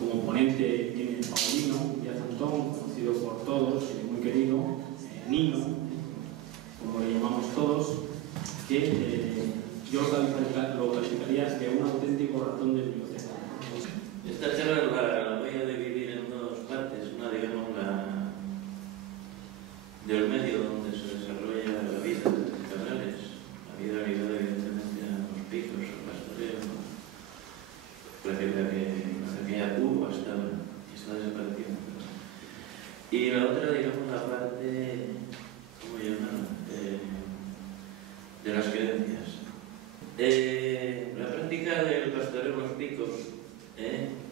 Como ponente viene Paulino Díaz Antón, conocido por todos, muy querido, Nino, como le llamamos todos, que yo lo calificaría de un auténtico ratón de biblioteca. Esta charla la voy a dividir en dos partes, una digamos del medio donde se desarrolla la vida de Cabrales, la vida ligada evidentemente a los picos, al pastoreo, la que hubo hasta ahora y está desapareciendo. Y la otra, digamos, la parte, ¿cómo llamarla? De las creencias. La práctica del pastoreo en los picos,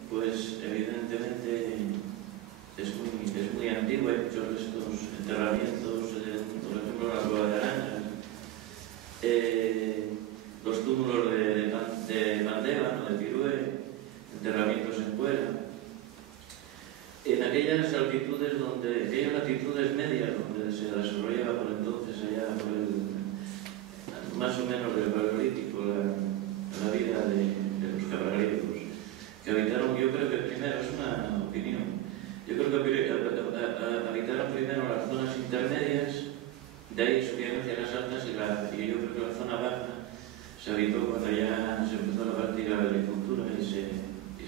pues evidentemente es muy antigua, hay muchos de estos enterramientos, por ejemplo en la cueva de Aranjas, los túmulos de Mandeva, de Pirué, enterramientos en Cuera. En aquellas altitudes aquellas latitudes medias donde se desarrollaba por entonces, allá por más o menos del Paleolítico, la vida de los cabraliegos, que habitaron, yo creo que primero, es una opinión, yo creo que habitaron primero las zonas intermedias, de ahí subieron hacia las altas y yo creo que la zona baja se habitó cuando ya se empezó la práctica de la agricultura y se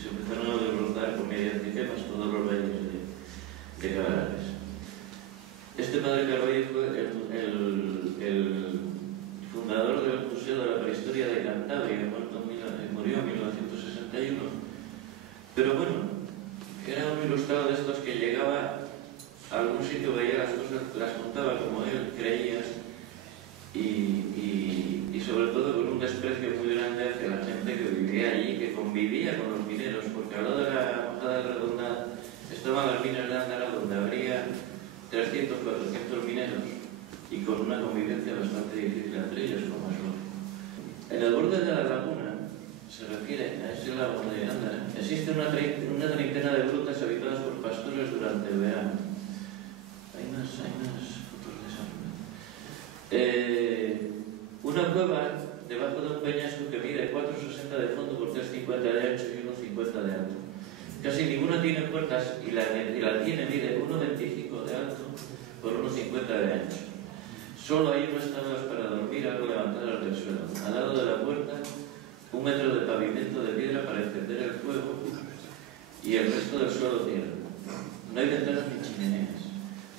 empezaron a desbrozar por mediante quemas todos los valles de Cabrales. Este padre Carballo fue el fundador del Museo de la Prehistoria de Cantabria, murió en 1961, pero bueno, era un ilustrado de estos que llegaba a algún sitio, veía las cosas, las contaba como él creía y sobre todo con un desprecio muy grande hacia la gente que vivía allí, que convivía con los mineros, porque al lado de la bajada redonda estaban las minas de Ándara, donde habría 300, 400 mineros y con una convivencia bastante difícil entre ellos, como es lógico. En el borde de la laguna, se refiere a ese lago de Ándara, existe una treintena de grutas habitadas por pastores durante el verano. Hay más fotos de esa. Una cueva debajo de un peñasco que mide 4,60 de fondo por 3,50 de ancho y 1,50 de alto. Casi ninguna tiene puertas y la tiene mide 1,25 de alto por 1,50 de ancho. Solo hay unas tablas para dormir algo levantadas del suelo. Al lado de la puerta, 1 metro de pavimento de piedra para encender el fuego y el resto del suelo tierra. No hay ventanas ni chimeneas.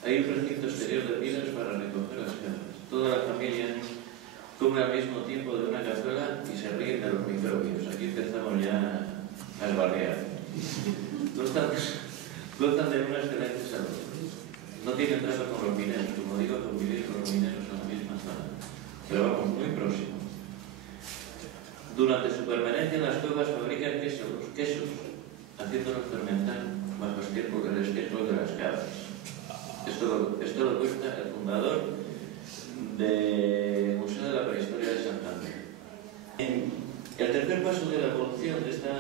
Hay un recinto exterior de piedras para recoger las cajas. Toda la familia come al mismo tiempo de una cazuela y se ríen de los microbios. Aquí empezamos ya a esbarrear. Flotan de una excelente salud. No tienen trato con los mineros, como digo, convivir con los mineros en la misma zona, pero vamos, muy próximo. Durante su permanencia en las cuevas fabrican quesos, haciéndolos fermentar bajo el estiércol de las cabras. Esto lo cuenta el fundador del Museo de la Prehistoria de Santander. El tercer paso de la evolución de esta,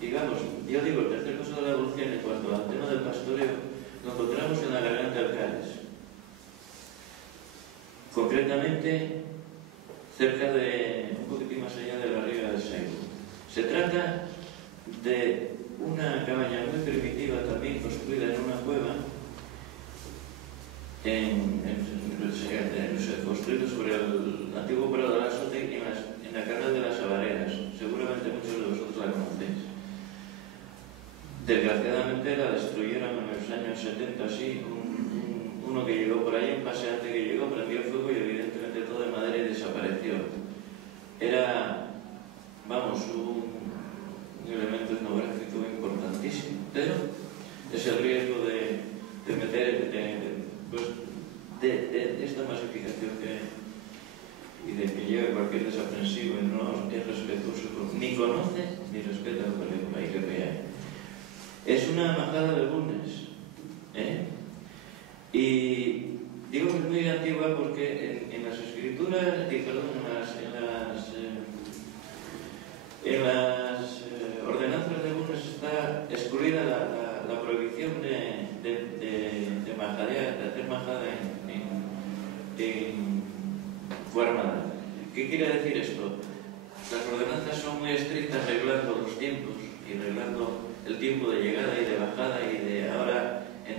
digamos, yo digo, el tercer paso de la evolución en cuanto al tema del pastoreo, lo encontramos en la garganta del Cáliz. Concretamente, cerca de, un poquitín más allá de la Riega del Seibo. Se trata de una cabaña muy primitiva, también construida en una cueva, construido sobre el antiguo Prado de la Sote en la carrera de las Avareras. Seguramente muchos de vosotros la conocéis. Desgraciadamente la destruyeron en los años 70, así. Uno que llegó por ahí, un paseante que llegó, prendió fuego y evidentemente todo de madera y desapareció. Era, vamos, un elemento etnográfico importantísimo, pero es el riesgo de meter de esta masificación y de que llegue cualquier desaprensivo y no es respetuoso, ni conoce ni respeta el país que hay. Es una majada de Bulnes, y digo que es muy antigua porque en las escrituras, en las ordenanzas de Bulnes está excluida la prohibición de majadear, de hacer majada en Cuarmada. ¿Qué quiere decir esto? Las ordenanzas son muy estrictas reglando los tiempos y reglando el tiempo de llegada y de bajada y de ahora en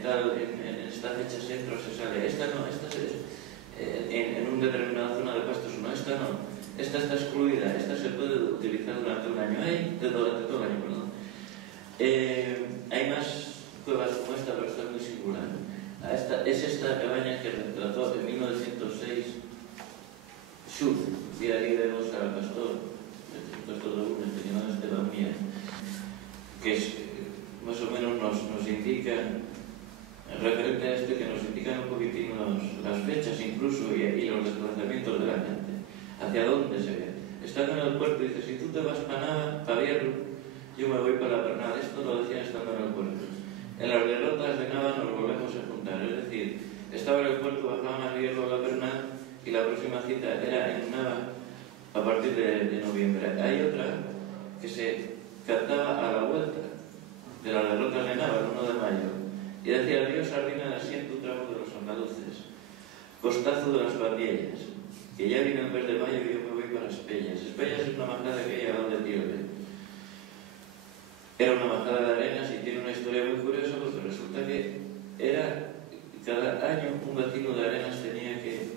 esta fecha se entra o se sale. Esta no, esta en una determinada zona de pastos no, esta no. Esta está excluida, esta se puede utilizar durante un año, durante todo el año, perdón. Hay más cuevas como esta, pero esta es muy singular. Es esta cabaña que retrató en 1906 Schulz, diario de los al pastor de Bulnes, que llamado Esteban Mier, que es, más o menos nos indican, referente a este, que nos indican un poquitín las fechas incluso y los desplazamientos de la gente, hacia dónde se ve. Estando en el puerto, dice, si tú te vas para Nava, para Vierro, yo me voy para la Pernal. Esto lo decían estando en el puerto. En las derrotas de Nava nos volvemos a juntar, es decir, estaba en el puerto, bajaban a Vierro a la Pernal y la próxima cita era en Nava a partir de noviembre. Hay otra que se cantaba a la vuelta de las derrotas de Nava, el 1 de mayo, y decía: Dios sardina de asiento tramo de los andaluces, costazo de las bandiellas, que ya viene el mes de mayo y yo me voy para Espellas. Espellas es una majada que hay al lado de Tielve. Era una majada de arenas y tiene una historia muy curiosa porque resulta que era cada año un vecino de Arenas tenía que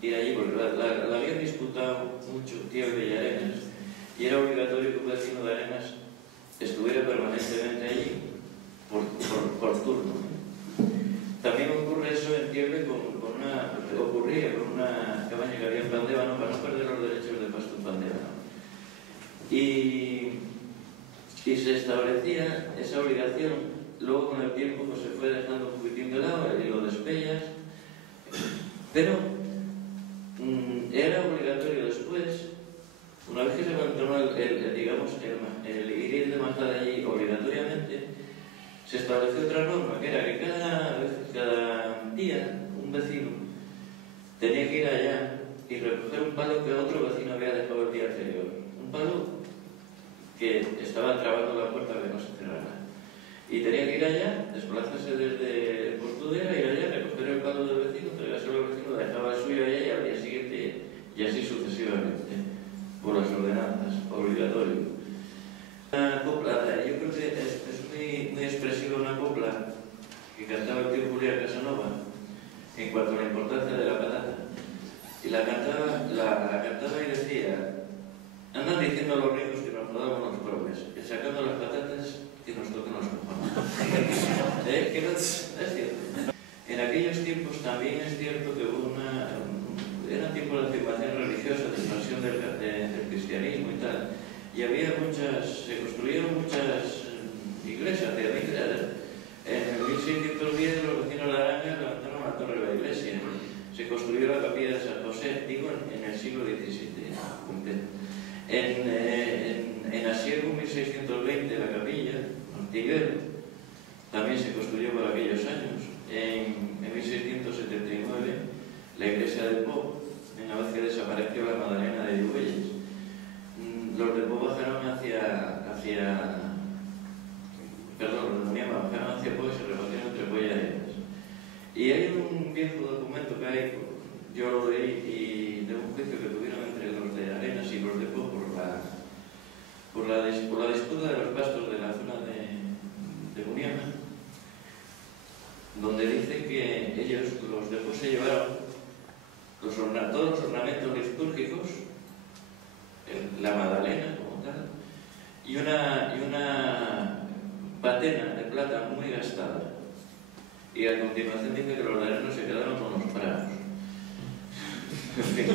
ir allí porque la habían disputado mucho Tielve y Arenas, y era obligatorio que un vecino de Arenas estuviera permanentemente allí por turno. También ocurre eso en Tielve ocurría con una cabaña que había en Pandévano para no perder los derechos de pasto en Pandévano. Y se establecía esa obligación. Luego con el tiempo pues, se fue dejando un poquitín de lado y lo de Espellas, pero era obligatorio después, una vez que se abandonó el ir de majada allí obligatoriamente, se estableció otra norma, que era que cada día un vecino tenía que ir allá y recoger un palo que otro vecino había dejado el día anterior. Un palo que estaba trabando la puerta que no se cerrara. Y tenía que ir allá, desplazarse desde Portudera, ir allá, recoger el palo del vecino, entregárselo al vecino, dejaba el suyo allá y al día siguiente, y así sucesivamente, por las ordenanzas, obligatorio. Una copla, yo creo que es muy expresiva una copla que cantaba el tío Julián Casanova en cuanto a la importancia de la patata. Y la cantaba y decía: andan diciendo a los ricos que nos jodamos los pobres, que sacando las patatas que nos toquen los cojones. Que no es cierto. En aquellos tiempos también es cierto que hubo era tiempo de afirmación religiosa, de expansión del cristianismo y tal. Y se construyeron muchas iglesias. En el 1610 los vecinos de Aranga levantaron la torre de la iglesia. Se construyó la capilla de San José, digo, en el siglo XVII. En Asiego, 1620, la capilla, Ortiguero, también se construyó por aquellos años. En 1679, la iglesia de Po, en la vez que desapareció la Magdalena de Lluvelles. Los de Po bajaron los de Muniama bajaron hacia Po y se repartieron entre Po y Arenas. Y hay un viejo documento que hay, yo lo leí, y de un juicio que tuvieron entre los de Arenas y los de Po por la disputa de los pastos de la zona de Muniama, donde dice que ellos, los de Po, se llevaron todos los ornamentos litúrgicos, la Magdalena como tal, y una patena de plata muy gastada. Y a continuación dice que los de Arenas se quedaron con los prados. En fin.